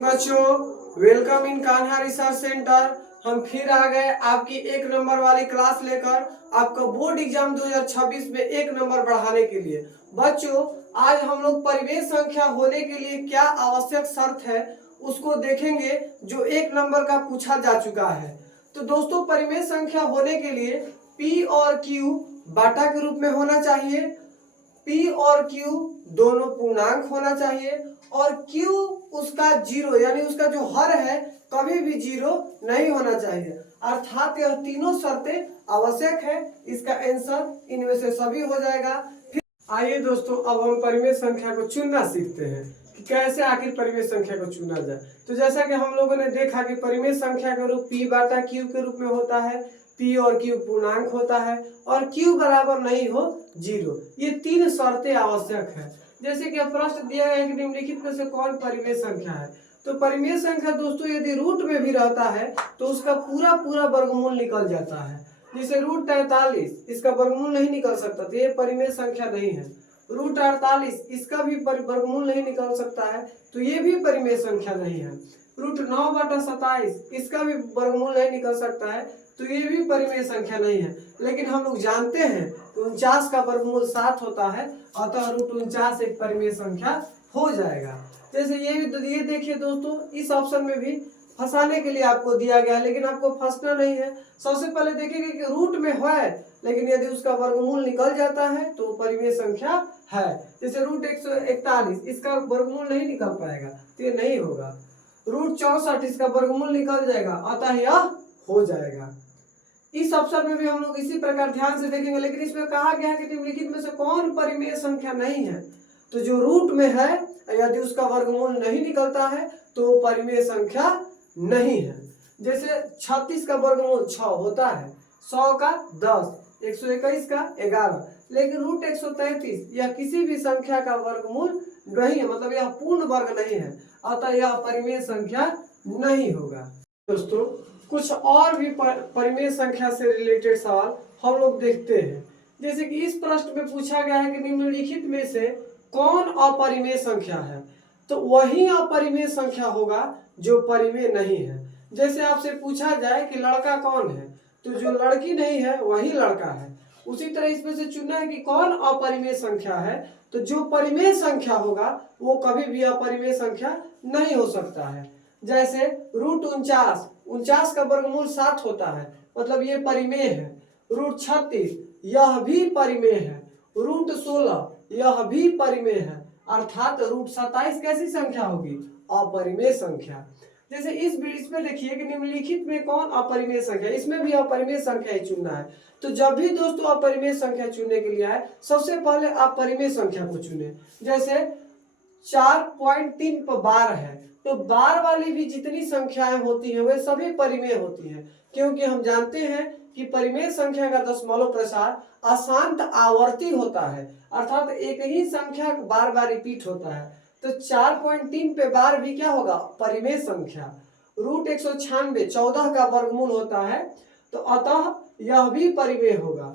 बच्चों, welcome in Kanha research centre. हम फिर आ गए आपकी एक नंबर वाली क्लास लेकर आपका बोर्ड एग्जाम 2026 में एक नंबर बढ़ाने के लिए। बच्चों, आज हम लोग परिमेय संख्या होने के लिए क्या आवश्यक शर्त है उसको देखेंगे जो एक नंबर का पूछा जा चुका है। तो दोस्तों, परिमेय संख्या होने के लिए P और Q बाटा के रूप में होना चाहिए, P और Q दोनों पूर्णांक होना चाहिए और Q उसका जीरो यानी उसका जो हर है कभी भी जीरो नहीं होना चाहिए। अर्थात यह तीनों शर्तें आवश्यक है। इसका आंसर इनमें से सभी हो जाएगा। फिर आइए दोस्तों, अब हम परिमेय संख्या को चुनना सीखते हैं कि कैसे आखिर परिमेय संख्या को चुना जाए। तो जैसा कि हम लोगों ने देखा कि परिमेय संख्या का रूप P बाटा Q के रूप में होता है। P और Q पूर्णांक होता है और Q बराबर नहीं हो जीरो। ये तीन शर्तें आवश्यक है। जैसे कि प्रश्न दिया गया है कि निम्नलिखित में से कौन परिमेय संख्या है। तो परिमेय संख्या दोस्तों यदि रूट में भी रहता है तो उसका पूरा पूरा वर्गमूल निकल जाता है। जैसे रूट 43 इसका वर्गमूल नहीं निकल सकता, तो ये परिमेय संख्या नहीं है। रूट 48 इसका भी वर्गमूल नहीं निकल सकता है, तो ये भी परिमेय संख्या नहीं है। रूट 9/27 इसका भी वर्गमूल नहीं निकल सकता है, तो ये भी परिमेय संख्या नहीं है। लेकिन हम लोग जानते हैं 49 का वर्गमूल 7 होता है, अतः रूट 49 एक परिमेय संख्या हो जाएगा। जैसे ये देखिए दोस्तों, इस ऑप्शन में भी फंसाने के लिए आपको दिया गया है, लेकिन आपको फंसना नहीं है। सबसे पहले देखेंगे कि रूट में है, लेकिन यदि उसका वर्गमूल निकल जाता है तो परिमेय संख्या है। जैसे रूट 141 इसका वर्गमूल नहीं निकल पाएगा, तो ये नहीं होगा। रूट 64 इसका वर्गमूल निकल जाएगा, अतः यह हो जाएगा। इस ऑप्शन में भी हम लोग इसी प्रकार ध्यान से देखेंगे, लेकिन इसमें कहा गया है कि निम्नलिखित में से कौन परिमेय संख्या नहीं है। तो जो रूट में है यदि उसका वर्गमूल नहीं निकलता है तो परिमेय संख्या नहीं है। जैसे 36 का वर्गमूल 6 होता है, 100 का 10, 121 का 11, लेकिन रूट 133 यह किसी भी संख्या का वर्गमूल नहीं है, मतलब यह पूर्ण वर्ग नहीं है, अतः यह परिमेय संख्या नहीं होगा। दोस्तों, कुछ और भी परिमेय संख्या से रिलेटेड सवाल हम लोग देखते हैं। जैसे कि इस प्रश्न में पूछा गया है कि निम्नलिखित में से कौन अपरिमेय संख्या है। तो वही अपरिमेय संख्या होगा जो परिमेय नहीं है। जैसे आपसे पूछा जाए कि लड़का कौन है, तो जो लड़की नहीं है वही लड़का है। उसी तरह इसमें से चुनना है कि कौन अपरिमेय संख्या है, तो जो परिमेय संख्या होगा वो कभी भी अपरिमेय संख्या नहीं हो सकता है। जैसे रूट 49 का वर्गमूल 7 होता है, मतलब ये परिमेय है। रूट 36 यह भी परिमेय है। रूट 16 यह भी परिमेय है, अर्थात रूट 27 कैसी संख्या होगी? अपरिमेय संख्या। जैसे इसमें देखिए कि निम्नलिखित में कौन अपरिमेय संख्या, इसमें भी अपरिमेय संख्या ही चुनना है। तो जब भी दोस्तों अपरिमेय संख्या चुनने के लिए आए, सबसे पहले आप परिमेय संख्या को चुने। जैसे 4.3 पर बार है, तो बार वाली भी जितनी संख्याएं होती हैं वे सभी परिमेय होती हैं, क्योंकि हम जानते हैं कि परिमेय संख्या का दशमलव प्रसार अशांत आवर्ती होता है, अर्थात एक ही संख्या बार बार रिपीट होता है। तो 4.3 पे बार भी क्या होगा? परिमेय संख्या। रूट 196 14 का वर्गमूल होता है, तो अतः यह भी परिमेय होगा।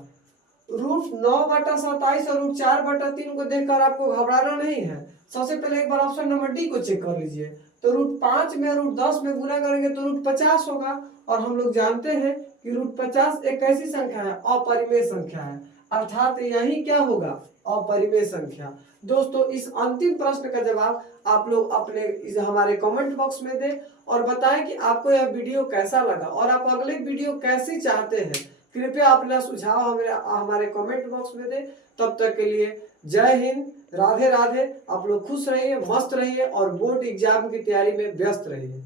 रूट 9/27 और रूट 4/3 को देखकर आपको घबराना नहीं है। सबसे पहले एक बार ऑप्शन नंबर डी को चेक कर लीजिए। तो रूट 5 में रूट 10 में गुना करेंगे तो रूट 50 होगा, और हम लोग जानते हैं कि रूट 50 एक ऐसी संख्या है, अपरिमेय संख्या है, अर्थात यही क्या होगा? अपरिमेय संख्या। दोस्तों, इस अंतिम प्रश्न का जवाब आप लोग अपने हमारे कमेंट बॉक्स में दें और बताएं कि आपको यह वीडियो कैसा लगा और आप अगले वीडियो कैसी चाहते हैं। कृपया अपना सुझाव हमारे कमेंट बॉक्स में दें। तब तक के लिए जय हिंद, राधे राधे। आप लोग खुश रहिए, मस्त रहिए और बोर्ड एग्जाम की तैयारी में व्यस्त रहिए।